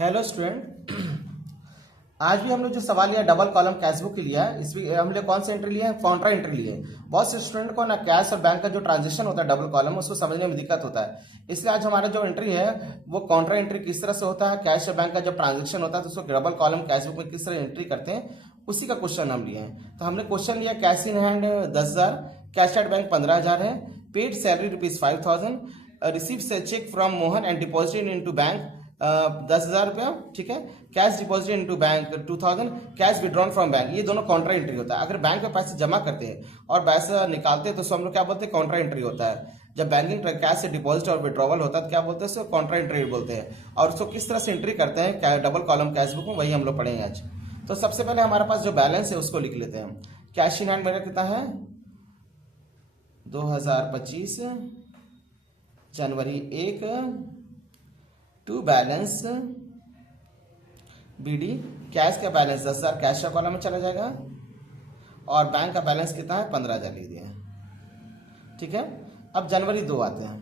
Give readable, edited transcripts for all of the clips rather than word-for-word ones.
Hello student. आज भी हम लोग जो सवाल लिया डबल कॉलम कैश बुक के लिया है। इसमें हम लोग कौन सा एंट्री लिया है? कॉन्ट्रा एंट्री लिए है। बहुत से स्टूडेंट को ना कैश और बैंक का जो ट्रांजेक्शन होता है डबल कॉलम उसको समझने में दिक्कत होता है। इसलिए आज हमारा जो एंट्री है वो कॉन्ट्रा एंट्री किस तरह से होता है, कैश और बैंक का जब ट्रांजेक्शन होता है तो उसको डबल कॉलम कैश बुक में किस तरह एंट्री करते हैं उसी का क्वेश्चन हम लिए हैं। तो हमने क्वेश्चन लिया cash in hand 10,000, cash at bank 15,000 है, paid salary ₹5,000, receive cheque from Mohan and deposited into bank 10,000 रुपया, ठीक है। Cash deposit into bank 2,000, cash withdrawn from bank, ये दोनों कॉन्ट्रा एंट्री होता है। अगर बैंक में पैसे जमा करते हैं और पैसा निकालते हैं तो उसको हम लोग क्या बोलते हैं? कॉन्ट्रा एंट्री होता है। जब बैंकिंग कैश से डिपॉजिट और विड्रॉवल होता है तो क्या बोलते हैं? उसको कॉन्ट्रा एंट्री बोलते हैं। और उसको किस तरह से एंट्री करते हैं डबल कॉलम कैश बुक में, वही हम लोग पढ़ेंगे आज। तो सबसे पहले हमारे पास जो बैलेंस है उसको लिख लेते हैं। कैश इन हैंड मेरा कितना है? 2025 जनवरी 1 टू बैलेंस बीडी। कैश का बैलेंस 10,000 कैश का कॉलम में चला जाएगा और बैंक का बैलेंस कितना है? 15,000 लिख दिया, ठीक है। अब जनवरी 2 आते हैं,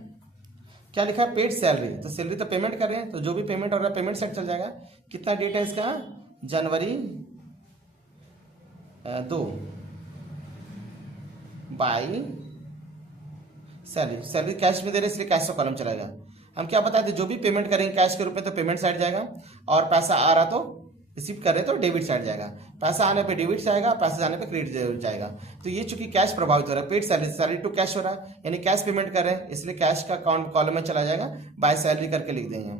क्या लिखा है? Paid salary. तो सैलरी तो पेमेंट कर रहे हैं तो जो भी पेमेंट हो रहा है पेमेंट सेट चल जाएगा। कितना डेट है इसका? जनवरी 2 बाई सैलरी कैश में दे रहे इसलिए कैश का कॉलम चलाएगा। हम क्या बताए थे? जो भी पेमेंट करेंगे कैश के रूप में तो पेमेंट साइड जाएगा और पैसा आ रहा तो रिसीव कर रहे तो डेबिट साइड जाएगा। पैसा आने पे डेबिट जाएगा, पैसा जाने पे क्रेडिट जाएगा। तो ये चूंकि कैश प्रभावित हो रहा है, पेड सैलरी टू कैश हो रहा है यानी कैश पेमेंट कर रहे हैं इसलिए कैश का अकाउंट कॉलम में चला जाएगा, बाय सैलरी करके लिख देंगे।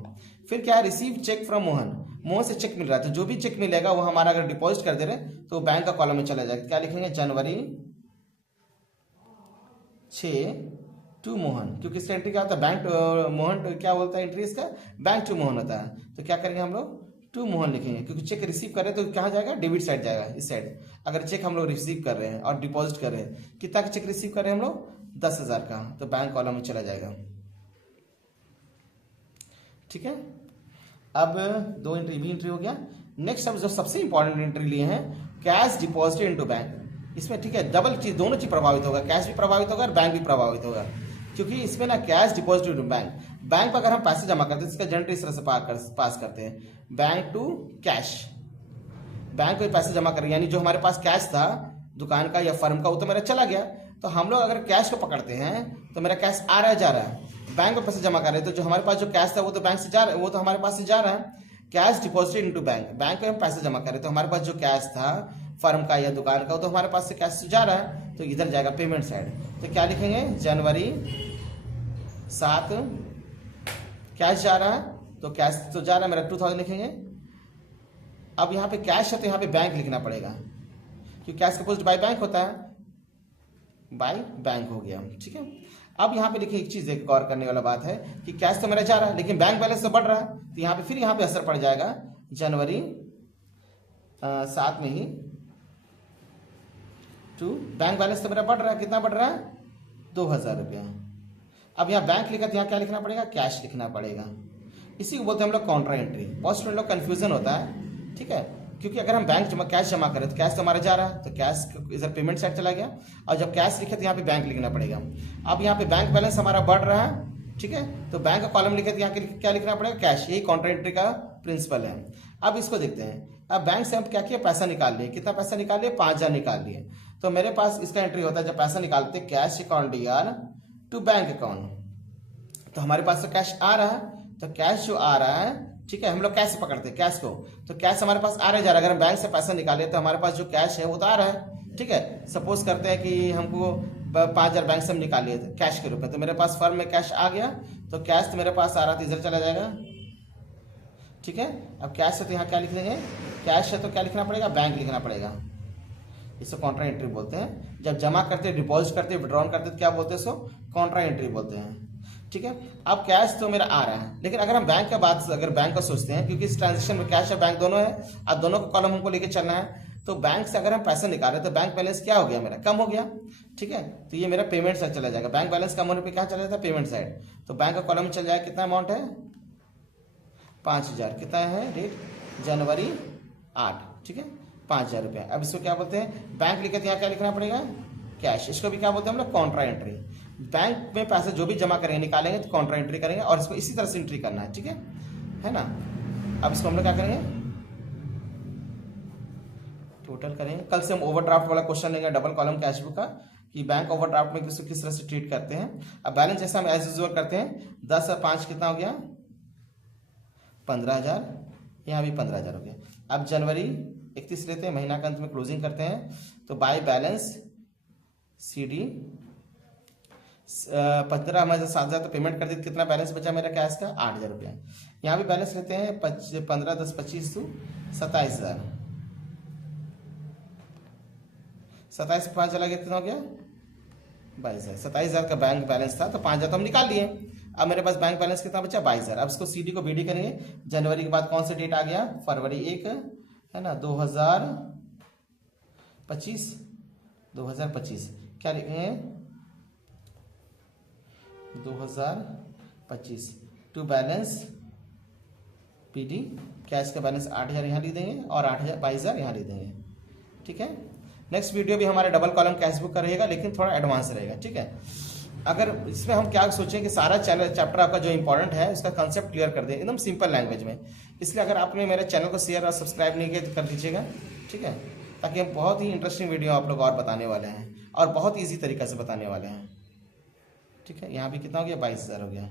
फिर क्या है? रिसीव चेक फ्रॉम मोहन से चेक मिल रहा है तो जो भी चेक मिलेगा वो हमारा अगर डिपॉजिट कर दे रहे तो बैंक का कॉलम में चला जाएगा। क्या लिखेंगे? जनवरी 6 टू मोहन, क्योंकि इसका एंट्री क्या होता है? बैंक मोहन क्या बोलता है एंट्री इसका? बैंक टू मोहन होता है। तो क्या करेंगे हम लोग? टू मोहन लिखेंगे क्योंकि चेक रिसीव कर रहे हैं तो कहाँ जाएगा? डेबिट साइड जाएगा, इस साइड। अगर चेक हम लोग रिसीव कर रहे हैं और डिपॉजिट कर रहे हैं, कितना का चेक रिसीव कर रहे हैं हम लोग? 10,000 का, तो बैंक कॉलम में चला जाएगा, ठीक है। अब दो एंट्री हो गया। नेक्स्ट अब जो सबसे इंपॉर्टेंट एंट्री लिए हैं कैश डिपॉजिट इनटू बैंक। इसमें ठीक है डबल चीज, दोनों चीज प्रभावित होगा, कैश भी प्रभावित होगा और बैंक भी प्रभावित होगा। क्योंकि इसमें ना कैश डिपॉजिट टू बैंक पर अगर हम पैसे जमा करते हैं इसका जनरेट इस तरह से पास करते हैं, बैंक टू कैश। बैंक में पैसे जमा करें यानी जो हमारे पास कैश था दुकान का या फर्म का वो तो मेरा चला गया। तो हम लोग अगर कैश को पकड़ते हैं तो मेरा कैश आ रहा है जा रहा है, बैंक में पैसे जमा कर रहे हैं तो जो हमारे पास जो कैश था वो तो बैंक से जा रहा है, वो तो हमारे पास से जा रहा है। कैश डिपॉजिट इनटू बैंक में हम पैसे जमा कर रहे तो हमारे पास जो कैश था फर्म का या दुकान का वो तो हमारे पास से कैश जा रहा है तो इधर जाएगा पेमेंट साइड। तो क्या लिखेंगे? जनवरी 7 कैश जा रहा है तो कैश तो जा रहा है मेरा 2,000 लिखेंगे। अब यहाँ पे कैश है तो यहाँ पे बैंक लिखना पड़ेगा क्योंकि कैश डिपॉजिट बाय बैंक होता है, बाय बैंक हो गया, ठीक है। अब यहाँ पे देखिए एक चीज एक गौर करने वाला बात है कि कैश तो मेरा जा रहा है लेकिन बैंक बैलेंस तो बढ़ रहा है तो यहाँ पे फिर यहाँ पे असर पड़ जाएगा। जनवरी 7 में ही टू बैंक बैलेंस तो मेरा बढ़ रहा है, कितना बढ़ रहा है? 2,000 रुपया। अब यहाँ बैंक लिखा तो यहाँ क्या लिखना पड़ेगा? कैश लिखना पड़ेगा। इसी को बोलते हैं हम लोग कॉन्ट्रा एंट्री। बहुत स्टूडेंट लोग कंफ्यूजन होता है, ठीक है, क्योंकि अगर हम बैंक कैश जमा करें तो कैश तो हमारा जा रहा है तो कैश इधर पेमेंट साइड चला गया और जब कैश लिखे तो यहाँ पे बैंक लिखना पड़ेगा। अब यहाँ पे बैंक बैलेंस हमारा बढ़ रहा है, ठीक है, तो बैंक का कॉलम लिखे तो यहाँ क्या लिखना पड़ेगा? कैश। यही कॉन्ट्रा एंट्री का प्रिंसिपल है। अब इसको देखते हैं। अब बैंक से हम क्या किया? पैसा निकाल लिए। कितना पैसा निकाल लिए? 5,000 निकाल लिए। तो मेरे पास इसका एंट्री होता है जब पैसा निकालते cash account DR to bank account. तो हमारे पास तो कैश आ रहा है तो कैश जो आ रहा है, ठीक है, हम लोग कैश पकड़ते हैं कैश को तो कैश हमारे पास आ रहा जा रहा है। अगर हम बैंक से पैसा निकाले तो हमारे पास जो कैश है वो तो आ रहा है, ठीक है। सपोज करते हैं कि हमको 5,000 बैंक से हम निकालिए कैश के रूप में तो मेरे पास फर्म में कैश आ गया तो कैश तो मेरे पास आ रहा तो इधर चला जाएगा, ठीक है। अब कैश है तो यहाँ क्या लिख देंगे? कैश है तो क्या लिखना पड़ेगा? बैंक लिखना पड़ेगा। इसको कॉन्ट्रा एंट्री बोलते हैं। जब जमा करते, डिपॉजिट करते, विड्रॉन करते तो क्या बोलते हैं? इसको कॉन्ट्रा एंट्री बोलते हैं, ठीक है। अब कैश तो मेरा आ रहा है लेकिन अगर हम बैंक का बात अगर बैंक का सोचते हैं क्योंकि इस ट्रांजेक्शन में कैश और बैंक दोनों है, अब दोनों को कॉलम हमको लेके चलना है तो बैंक से अगर हम पैसा निकाल रहे तो बैंक बैलेंस क्या हो गया? मेरा कम हो गया, ठीक है। तो ये मेरा पेमेंट साइड चला जाएगा। बैंक बैलेंस कम होने पे क्या चला जाता है? Payment side. तो बैंक का कॉलम में चल जाएगा। कितना अमाउंट है? 5,000। कितना है डेट? जनवरी 8, ठीक है, 5,000 रुपया। अब इसको क्या बोलते हैं? बैंक लिखे तो यहाँ क्या लिखना पड़ेगा? कैश। इसको भी क्या बोलते हैं हम लोग? Contra entry. बैंक में पैसे जो भी जमा करेंगे निकालेंगे तो कॉन्ट्रा एंट्री करेंगे और इसको इसी तरह से एंट्री करना है, ठीक है ना। अब इसको हम लोग क्या करेंगे, टोटल करेंगे। कल से हम ओवरड्राफ्ट वाला क्वेश्चन लेंगे डबल कॉलम कैश बुक का, कि बैंक ओवरड्राफ्ट में किसको किस तरह से ट्रीट करते हैं। अब बैलेंस जैसा हम एज यूजुअल करते हैं, 10 और 5 कितना हो गया, 15,000, यहाँ भी 15,000 हो गया। अब जनवरी 31 लेते हैं, महीना का अंत में क्लोजिंग करते हैं, तो बाय बैलेंस CD 15 हमारे 7,000 तो पेमेंट कर दी, कितना बैलेंस बचा मेरा कैश का, 8,000 रुपया। यहाँ भी बैलेंस लेते हैं, 15 10 25 तो 27,000, 27 5 चला गया, कितना हो गया, 22,000। 27,000 का बैंक बैलेंस था, तो 5,000 तो हम निकाल लिए। अब मेरे पास बैंक बैलेंस कितना बचा, 22,000। अब इसको CD को BD करेंगे, जनवरी के बाद कौन सा डेट आ गया, फरवरी 1 है ना, 2025 क्या लिखेंगे, 2025 टू बैलेंस PD, कैश का बैलेंस 8,000 यहाँ लिख देंगे और 22,000 यहाँ लिख देंगे, ठीक है। नेक्स्ट वीडियो भी हमारे डबल कॉलम कैश बुक का रहेगा, लेकिन थोड़ा एडवांस रहेगा, ठीक है। अगर इसमें हम क्या सोचें कि सारा चैप्टर आपका जो इंपॉर्टेंट है उसका कंसेप्ट क्लियर कर दें एकदम सिंपल लैंग्वेज में, इसलिए अगर आपने मेरे चैनल को शेयर और सब्सक्राइब नहीं किया तो कर लीजिएगा, ठीक है, ताकि हम बहुत ही इंटरेस्टिंग वीडियो आप लोग और बताने वाले हैं और बहुत ईजी तरीके से बताने वाले हैं, ठीक है। यहाँ भी कितना हो गया, 22,000 हो गया।